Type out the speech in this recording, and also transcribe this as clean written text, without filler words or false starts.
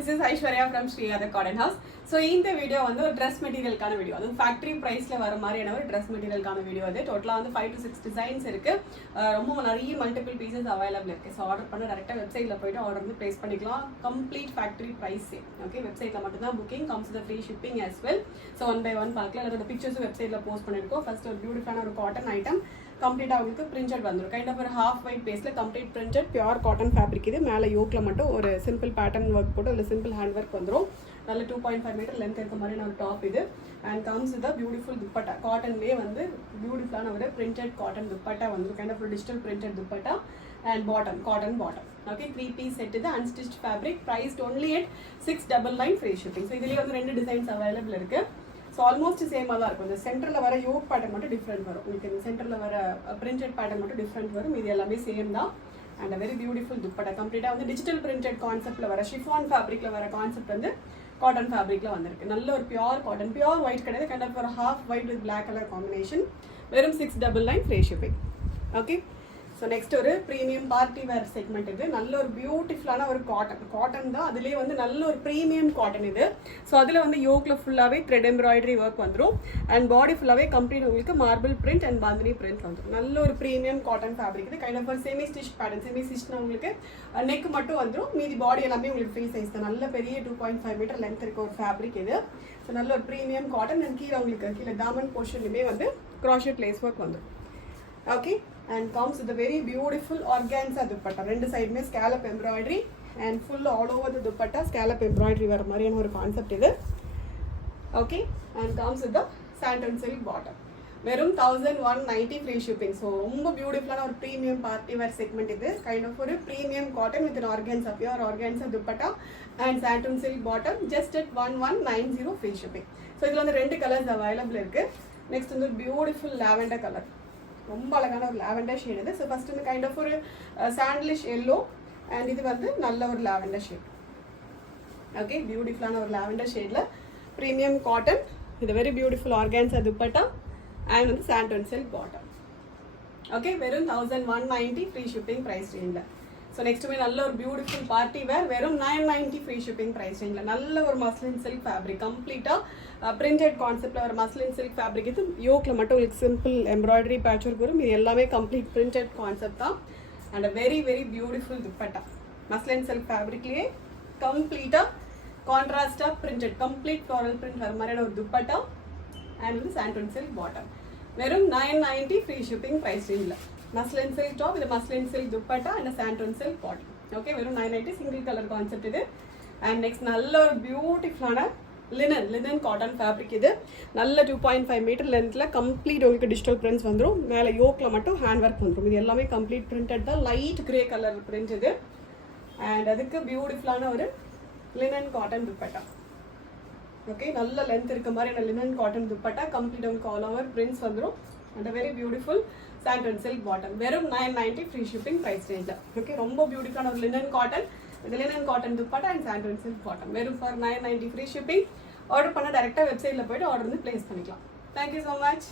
this is Aishwarya from Sriyada Cotton House. So இந்த video வந்து ஒரு ட்ரெஸ் மெட்டீரியலுக்கான வீடியோ, அது ஃபேக்டரி ப்ரைஸ்ல வர மாதிரியான ஒரு ட்ரெஸ் மெட்டீரியலுக்கான வீடியோ. அது டோட்டலாக வந்து 5 to 6 டிசைன்ஸ் இருக்கு. ரொம்ப நிறைய மல்டிபிள் பீசஸ் அவைலபிள் இருக்கு. ஸோ ஆர்டர் பண்ண டேரெக்டாக வெப்சைட்ல போயிட்டு ஆர்டர் வந்து பிளேஸ் பண்ணிக்கலாம். Complete factory price. ஓகே, வெப்சைட்ல மட்டும் தான் booking, comes with free shipping as well. So 1 by 1 பார்க்கலாம். அதோட பிக்சர்ஸ் வெப்சைட்ல போஸ்ட் பண்ணிருக்கோம். ஃபர்ஸ்ட் ஒரு பியூட்டிஃபுல்லான ஒரு காட்டன் ஐட்டம் கம்ப்ளீட்டாக உங்களுக்கு பிரிண்டட் வந்துடும். கைண்ட் ஆஃப் ஒரு ஹாஃப் ஒயிட் பேஸில் complete printed pure cotton fabric. இது மேலே யோக்கில் மட்டும் ஒரு சிம்பிள் பேட்டர்ன் ஒர்க் போட்டு இல்லை சிம்பிள் ஹேண்ட் ஒர்க் வந்துடும். நல்ல 2.5 மீட்டர் லென்த் இருக்க மாதிரி ஒரு டாப் இது. And comes with beautiful dupatta. காட்டன்லேயே வந்து பியூட்டிஃபுல்லான ஒரு பிரிண்டட் காட்டன் துப்பட்டா வந்துடும். கைண்ட் ஆஃப் ஒரு digital printed dupatta and bottom, cotton bottom. Okay, 3 piece set இது. Unstitched fabric, priced only at 699 free shipping. So இதுலேயே வந்து 2 டிசைன்ஸ் அவைலபிள் இருக்குது. ஸோ ஆல்மோஸ்ட் சேமாக தான் இருக்கும். இந்த சென்டரில் வர யோக் பேட்டர்ன் மட்டும் டிஃப்ரெண்ட் வரும். உங்களுக்கு இந்த சென்டரில் வர பிரிண்டட் பேட்டர்ன் மட்டும் டிஃப்ரெண்ட் வரும். இது எல்லாமே சேம் தான். And very beautiful dupatta. கம்ப்ளீட்டாக வந்து டிஜிட்டல் பிரிண்டட் கான்செப்ட்டில் வர ஷிஃபான் ஃபேப்ரிக்கில் வர கான்செப்ட் வந்து காட்டன் ஃபேப்ரிக்கில் வந்திருக்கு. நல்ல ஒரு பியூர் காட்டன், பியூர் ஒயிட் கிடையாது. கைண்ட் ஆஃப் ஒரு half white with black colour combination. வெறும் 699 free shipping. Okay, so next ஒரு ப்ரீமியம் பார்ட்டி வேர் செக்மெண்ட். இது நல்ல ஒரு பியூட்டிஃபுல்லான ஒரு காட்டன் தான். அதுலேயே வந்து நல்ல ஒரு ப்ரீமியம் காட்டன் இது. ஸோ அதில் வந்து யோக்கில் ஃபுல்லாகவே த்ரெட் எம்ப்ராய்டரி ஒர்க் வந்துடும். அண்ட் பாடி ஃபுல்லாகவே கம்ப்ளீட் உங்களுக்கு marble print and bandhani print வந்துடும். நல்ல ஒரு ப்ரீமியம் காட்டன் ஃபேப்ரிக் இது. கைண்ட் ஆஃப் ஒரு செமி ஸ்டிச் பேட்டர்ன். செமி ஸ்டிச்னா உங்களுக்கு நெக் மட்டும் வந்துடும், மீதி பாடி எல்லாமே உங்களுக்கு ஃப்ரீ சைஸ் தான். நல்ல பெரிய 2.5 மீட்டர் லென்த் இருக்க ஒரு ஃபேப்ரிக் இது. ஸோ நல்ல ஒரு ப்ரீமியம் காட்டன். அண்ட் கீழே உங்களுக்கு கீழே தாமன் போர்ஷன்லையுமே வந்து க்ராஷெட் லேஸ் ஒர்க் வந்துடும். Okay, and comes with a very beautiful organza dupatta. ரெண்டு சைடுமே scallop embroidery and full all over the dupatta scallop embroidery வர மாதிரியான ஒரு கான்செப்ட் இது. Okay, and comes with the satin silk bottom. வெறும் 1190 free shipping. So ரொம்ப பியூட்டிஃபுல்லான ஒரு ப்ரீமியம் பார்ட்டி வேர் செக்மெண்ட் இது. கைண்ட் ஆஃப் ஒரு premium cotton with organza, pure organza dupatta and satin silk bottom. Just at 1190 free shipping. So இதில் வந்து 2 colours available இருக்கு. Next வந்து பியூட்டிஃபுல் லாவெண்டர் கலர். ரொம்ப அழகான ஒரு லாவெண்டர் ஷேட் இது. ஸோ ஃபர்ஸ்ட் வந்து கைண்ட் ஆஃப் ஒரு சாண்டலிஷ் எல்லோ அண்ட் இது வந்து நல்ல ஒரு லாவெண்டர் ஷேட். ஓகே, பியூட்டிஃபுல்லான ஒரு லாவெண்டர் ஷேடில் ப்ரீமியம் காட்டன். இது very beautiful organza dupatta and வந்து சாண்டன் சில்க் பாட்டம். ஓகே, வெறும் 1190 ஃப்ரீ ஷிப்பிங் ப்ரைஸ் ரேஞ்சில். ஸோ நெக்ஸ்ட்டுமே நல்ல ஒரு பியூட்டிஃபுல் பார்ட்டி வேர் வெறும் 990 ஃப்ரீ ஷிப்பிங் ப்ரைஸ் ரேஞ்சில். நல்ல ஒரு மஸ்லின் சில்க் ஃபேப்ரிக், கம்ப்ளீட்டாக பிரிண்டட் கான்செப்டில் ஒரு மஸ்லின் சில்க் ஃபேப்ரிக் இது. யோக்கில் மட்டும் உங்களுக்கு சிம்பிள் எம்ப்ராய்டரி பேட்ச் ஒர்க் வரும். இது எல்லாமே கம்ப்ளீட் பிரிண்டட் கான்செப்ட் தான். And very very beautiful dupatta. Muslin silk ஃபேப்ரிக்லேயே கம்ப்ளீட்டாக கான்ட்ராஸ்டாக பிரிண்டட் கம்ப்ளீட் ஃப்ளாரல் பிரிண்ட் வர மாதிரியான ஒரு துப்பட்டா அண்ட் வந்து சாண்டன் சில்க் பாட்டம். வெறும் 990 ஃப்ரீ ஷிப்பிங் ப்ரைஸ் ரேஞ்சில். மஸ்லின் சில்க் டாப், இது muslin silk dupatta and santoon silk bottom. Okay, வெறும் 990 சிங்கிள் கலர் கான்செப்ட் இது. அண்ட் நெக்ஸ்ட் நல்ல ஒரு பியூட்டிஃபுல்லான லினன் காட்டன் ஃபேப்ரிக் இது. நல்ல 2.5 மீட்டர் லென்த்தில் கம்ப்ளீட் உங்களுக்கு டிஜிட்டல் பிரிண்ட்ஸ் வந்துடும். மேலே யோக்கில் மட்டும் ஹேண்ட் ஒர்க் வந்துடும். இது எல்லாமே கம்ப்ளீட் பிரிண்டட் தான். லைட் கிரே கலர் பிரிண்ட் இது. அண்ட் அதுக்கு பியூட்டிஃபுல்லான ஒரு லினன் காட்டன் துப்பட்டா. ஓகே, நல்ல லென்த் இருக்க மாதிரி லினன் காட்டன் துப்பட்டா. கம்ப்ளீட் உங்களுக்கு ஆல் ஓவர் பிரிண்ட்ஸ் வந்துடும். And very beautiful santoon silk bottom. வெறும் 990 ஃப்ரீ ஷிப்பிங் ப்ரைஸ் ரேஞ்சில். ஓகே, ரொம்ப பியூட்டிஃபுல்லான ஒரு லினன் காட்டன். இது linen cotton dupatta and santoon silk bottom. வெறும் ஃபார் 990 ஃப்ரீ ஷிப்பிங். ஆர்டர் பண்ண டேரெக்டாக வெப்சைட்டில் போய்ட்டு ஆர்டர் வந்து பிளேஸ் பண்ணிக்கலாம். Thank you so much.